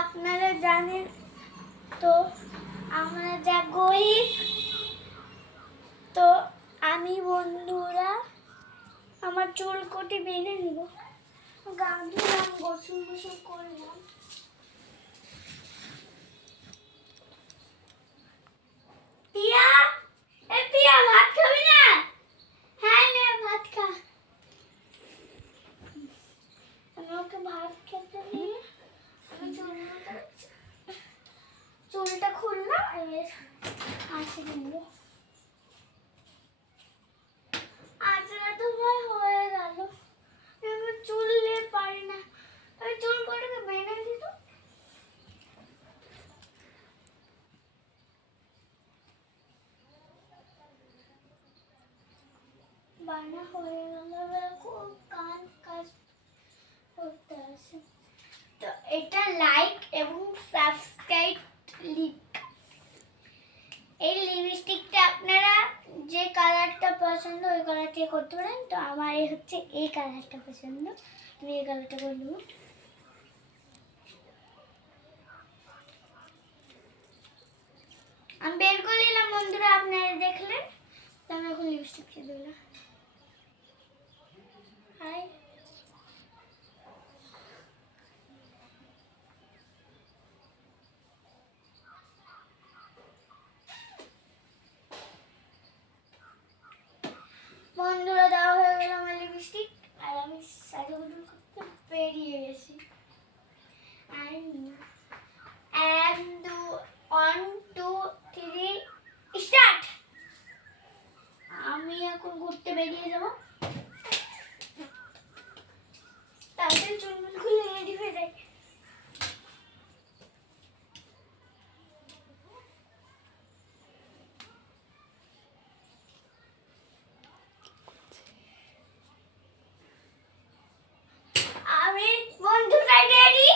আপনারা জানেন তো আমরা যা গরিব, তো আমি বন্ধুরা আমার চুল কোটি বেঁধে নিব, গা ধুলাম, গোসল গোসল করলাম। পিয়া, এ পিয়া, ভাত খাবি না? হ্যাঁ নে ভাত খা। আমি ওকে ভাত খেতে দিয়ে আমি চুলটা খুললাম, এবার হাসি দিব। আজরা তো ভাই হয়ে গেল, আমি চুল নিয়ে পারি না, আমি চুল কটাকে বেঁধে দিত। বানা হয়ে গেল, খুব কান কাজ করতে আছে। তো এটা লাইক এবং সাবস্ক্রাইব লিক। এই লিপস্টিকটা আপনারা যে কালারটা পছন্দ ওই কালারটা করতে পারেন। তো আমার এই হচ্ছে এই কালারটা পছন্দ, আমি এই কালারটা করে নেব। আমি বের করে নিলাম বন্ধুরা, আপনারা দেখলেন। তো আমি এখন লিপস্টিক দিয়ে দিলাম। হাই বন্ধুরা, দেওয়া হয়ে গেল আমার লিপস্টিক, আর আমি সাজুগুজু করতে বেরিয়ে গেছি। And 1 2 3 start. আমি এখন ঘুরতে বেরিয়ে যাব, তাড়াতাড়ি চুলগুলো খুলে রেডি হয়ে যাই। আমি বন্ধুরা রেডি,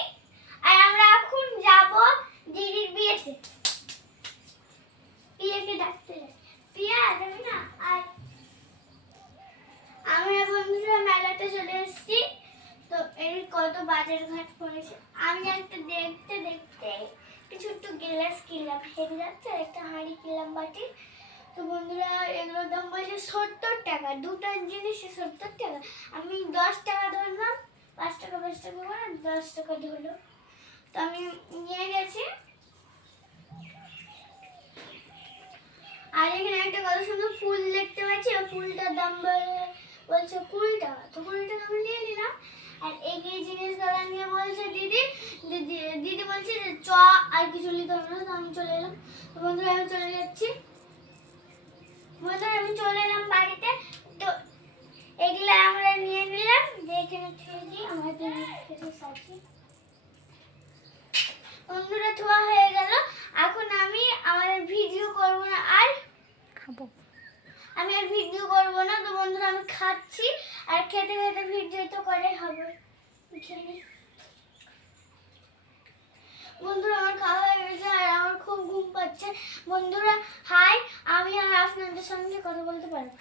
আর আমরা এখন যাব দিদির বিয়েতে। পিয়াকে ডাকতে যাই। পিয়া যাবি না? আর আমরা বন্ধুরা মেলাতে চলে এসেছি। তো এর কত বাজার ঘাট পড়েছে। আমি একটা দেখতে দেখতে কিছু একটু গ্লাস কিনলাম, হেরে যাচ্ছে, একটা হাঁড়ি কিনলাম বাটি। তো বন্ধুরা এগুলোর দাম বলছে 70 টাকা, দুটো জিনিসই 70 টাকা। আমি 10 টাকা ধরলাম, 5 টাকা 5 টাকা করে 10 টাকা ধরলো। তো আমি নিয়ে গেছি। আর এখানে একটা কত সুন্দর ফুল দেখতে পাচ্ছি, ওই ফুলটার দাম বলছে 20 টাকা। তো 20 টাকা আমি নিয়ে নিলাম। আর এই জিনিসগুলো নিয়ে বলছে দিদি বলছে যে চ আর কিছু নিতে হবে না। তো আমি চলে এলাম। তো বন্ধুরা আমি চলে যাচ্ছি, বন্ধুরা আমি চলে এলাম বাড়িতে। তো এগুলা আমরা নিয়ে নিলাম, যে এখানে থুয়ে দিই আমাদের সাথে। বন্ধুরা ধোয়া হয়ে গেল। এখন আমি আমার ভিডিও করব না, আর খাবো। আমি আর ভিডিও করব না। তো বন্ধুরা আমি খাচ্ছি, আর খেতে খেতে ভিডিও তো করে হবে। বন্ধুরা আমার খাওয়া হয়ে গেছে, আর আমার খুব ঘুম পাচ্ছে। বন্ধুরা হাই, আমি আর আপনাদের সঙ্গে কথা বলতে পারবো।